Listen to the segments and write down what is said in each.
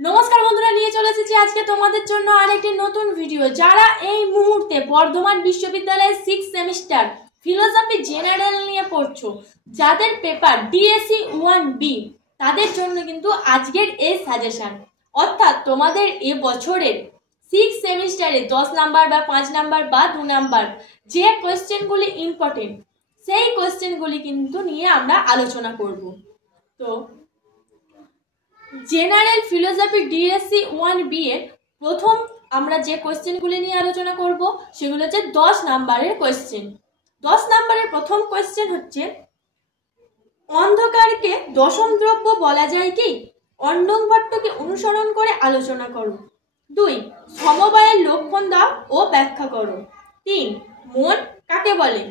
নমস্কার বন্ধুরা, নিয়ে চলে এসেছি আজকে তোমাদের জন্য আরেকটি নতুন ভিডিও। যারা এই মুহূর্তে বর্ধমান বিশ্ববিদ্যালয়ের 6th সেমিস্টার ফিলোসফি জেনারেল নিয়ে পড়ছো, যাদের পেপার ডিএসসি 1B, তাদের জন্য কিন্তু আজকের এই সাজেশন। অর্থাৎ তোমাদের এ বছরের 6th সেমিস্টারে 10 নাম্বার বা 5 নাম্বার বা 2 নাম্বার যে কোয়েশ্চেনগুলি ইম্পর্টেন্ট, সেই কোয়েশ্চেনগুলি কিন্তু নিয়ে আমরা আলোচনা করব। তো জেনারেল ফিলোসফি ডিএসসি 1B এর প্রথম আমরা যে কোয়েশ্চেনগুলি নিয়ে আলোচনা করব সেগুলো হচ্ছে 10 নাম্বারের কোয়েশ্চেন। 10 নাম্বারের প্রথম কোয়েশ্চেন হচ্ছে, অন্ধকারকে দশম দ্রব্য বলা যায় কি? অন্ডং ভট্টকে অনুসরণ করে আলোচনা করো। 2, সমবায়ের লক্ষণ দাও ও ব্যাখ্যা করো। 3, মন কাকে বলে?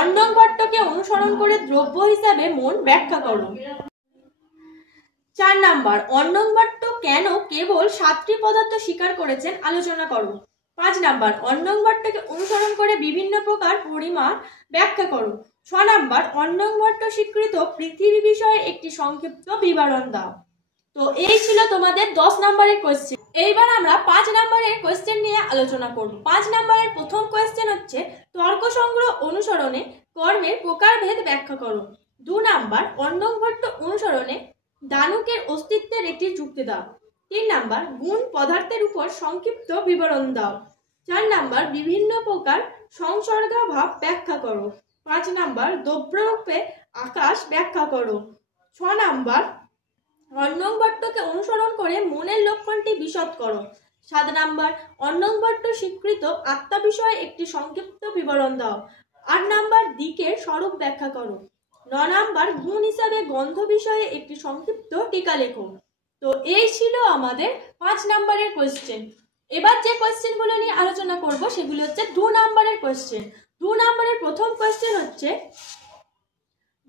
অন্ডং ভট্টকে অনুসরণ করে দ্রব্য হিসাবে মন ব্যাখ্যা করো। 4 নাম্বার, অন্ডং ভট্ট কেন কেবল 7টি পদার্থ স্বীকার করেছেন আলোচনা করো। 5 নাম্বার, অন্ডং ভট্টকে অনুসরণ করে বিভিন্ন প্রকার পরিমাণ ব্যাখ্যা করো। 6 নাম্বার, অন্ডং ভট্ট স্বীকৃত পৃথিবী বিষয়ে একটি সংক্ষিপ্ত বিবরণ দাও। তো এই ছিল তোমাদের 10 নাম্বারের কোয়েশ্চেন। এইবার আমরা 5 নাম্বারের কোয়েশ্চেন নিয়ে আলোচনা করব। 5 নাম্বারের প্রথম কোয়েশ্চেন হচ্ছে, তর্ক সংগ্রহ অনুসরণে কর্মের প্রকারভেদ ব্যাখ্যা করো। 2 নাম্বার, অন্ডং ভট্ট অনুসরণে দানুকের অস্তিত্বের একটি যুক্তি দাও। 3 নাম্বার, গুণ পদার্থের উপর সংক্ষিপ্ত বিবরণ দাও। 4 নাম্বার, বিভিন্ন প্রকার সংসর্গাভাব ব্যাখ্যা করো। 5 নাম্বার, দ্রব্যরূপে আকাশ ব্যাখ্যা করো। 6 নাম্বার, অন্ডং ভট্টকে অনুসরণ করে মনের লক্ষণটি বিশদ করো। 7 নাম্বার, অন্ডং ভট্ট স্বীকৃত আত্মা বিষয়ে একটি সংক্ষিপ্ত বিবরণ দাও। 8 নাম্বার, দিকের স্বরূপ ব্যাখ্যা করো। 9 নাম্বার, গুণ হিসাবে গন্ধ বিষয়ে একটি সংক্ষিপ্ত টিকা লেখো। তো এই ছিল আমাদের 5 নাম্বারের কোয়েশ্চেন। এবার যে কোয়েশ্চেনগুলো নিয়ে আলোচনা করব সেগুলো হচ্ছে 2 নাম্বারের কোয়েশ্চেন। 2 নাম্বারের প্রথম কোয়েশ্চেন হচ্ছে,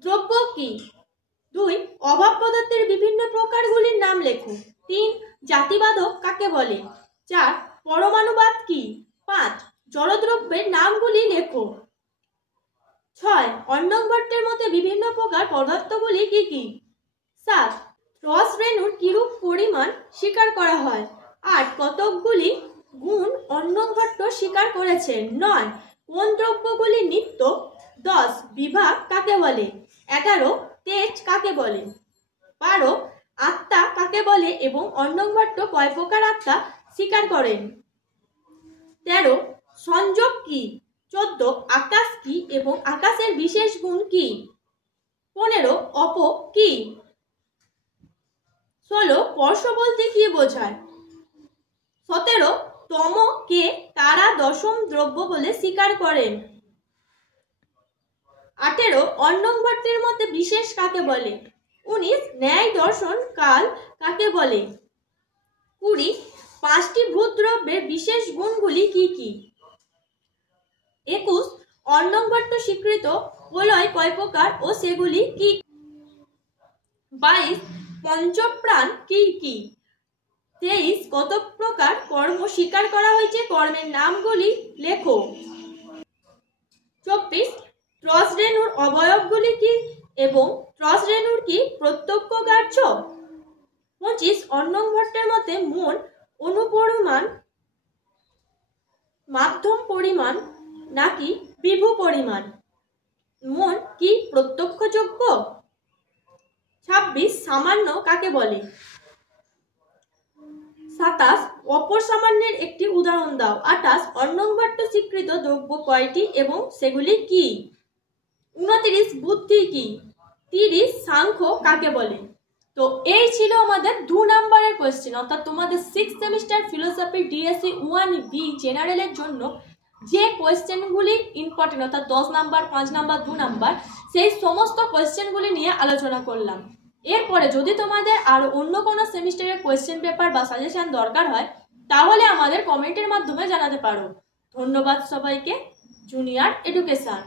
দ্রব্য কি? 2, অভাব পদার্থের বিভিন্ন প্রকারগুলির নাম লেখো। 3, জাতিবাদক কাকে বলে? 4, পরমাণুবাদ কি? 5, জড়দ্রব্যের নামগুলি লেখো। 6, অন্ডং ভট্টের মতে বিভিন্ন প্রকার পদার্থগুলি কি কি? 7, রস রেণুর কিরূপ পরিমাণ স্বীকার করা হয়? 8, কতকগুলি গুণ অন্ডং ভট্ট স্বীকার করেছেন? 9, কোন দ্রব্যগুলি নিত্য? 10, বিভাগ কাকে বলে? 11, তেজ কাকে বলে? 12, আত্মা কাকে বলে এবং অন্ডং ভট্ট কয় প্রকার আত্মা স্বীকার করেন? 13, সংযোগ কি? 14, আকাশ কি এবং আকাশের বিশেষ গুণ কি? 15, অপ কি? 16, স্পর্শ বলতে কি বোঝায়? 17, তম কে তারা দশম দ্রব্য বলে স্বীকার করেন? 18, অন্ডং ভট্টের মতে বিশেষ কাকে বলে? 19, ন্যায় দর্শন কাল কাকে বলে? 20, 5টি ভূত দ্রব্যের বিশেষ গুণগুলি কি কি? 21, অন্ডং ভট্ট স্বীকৃত প্রলয় কয় প্রকার ও সেগুলি কি? 22, পঞ্চপ্রাণ কি কি? 23, কত প্রকার কর্ম স্বীকার করা হয়েছে? কর্মের নামগুলি লেখো। 24, ত্রস রেণুর অবয়বগুলি কি এবং ত্রস রেণুর কি প্রত্যক্ষ গ্রাহ্য? 25, অন্ডং ভট্টের মতে মন অনুপরিমাণ, মাধ্যম পরিমাণ নাকি বিভু পরিমাণ? মন কি প্রত্যক্ষযোগ্য? 26, সামান্য কাকে বলে? 27, অপর সামান্যের একটি উদাহরণ দাও। 28, অন্ডং ভট্ট স্বীকৃত দ্রব্য কয়টি এবং সেগুলি কি? 29, বুদ্ধি কি? 30, সাংখ্য কাকে বলে? তো এই ছিল আমাদের 2 নাম্বারের কোয়েশ্চেন। অর্থাৎ তোমাদের 6th semester philosophy DSC 1B জেনারেলের জন্য যে কোয়েশ্চেনগুলি ইম্পর্টেন্ট, অর্থাৎ 10 নাম্বার, 5 নাম্বার, 2 নাম্বার, সেই সমস্ত কোয়েশ্চেনগুলি নিয়ে আলোচনা করলাম। এরপরে যদি তোমাদের আর অন্য কোনো সেমিস্টারের কোয়েশ্চেন পেপার বা সাজেশন দরকার হয় তাহলে আমাদের কমেন্টের মাধ্যমে জানাতে পারো। ধন্যবাদ সবাইকে। Junior education.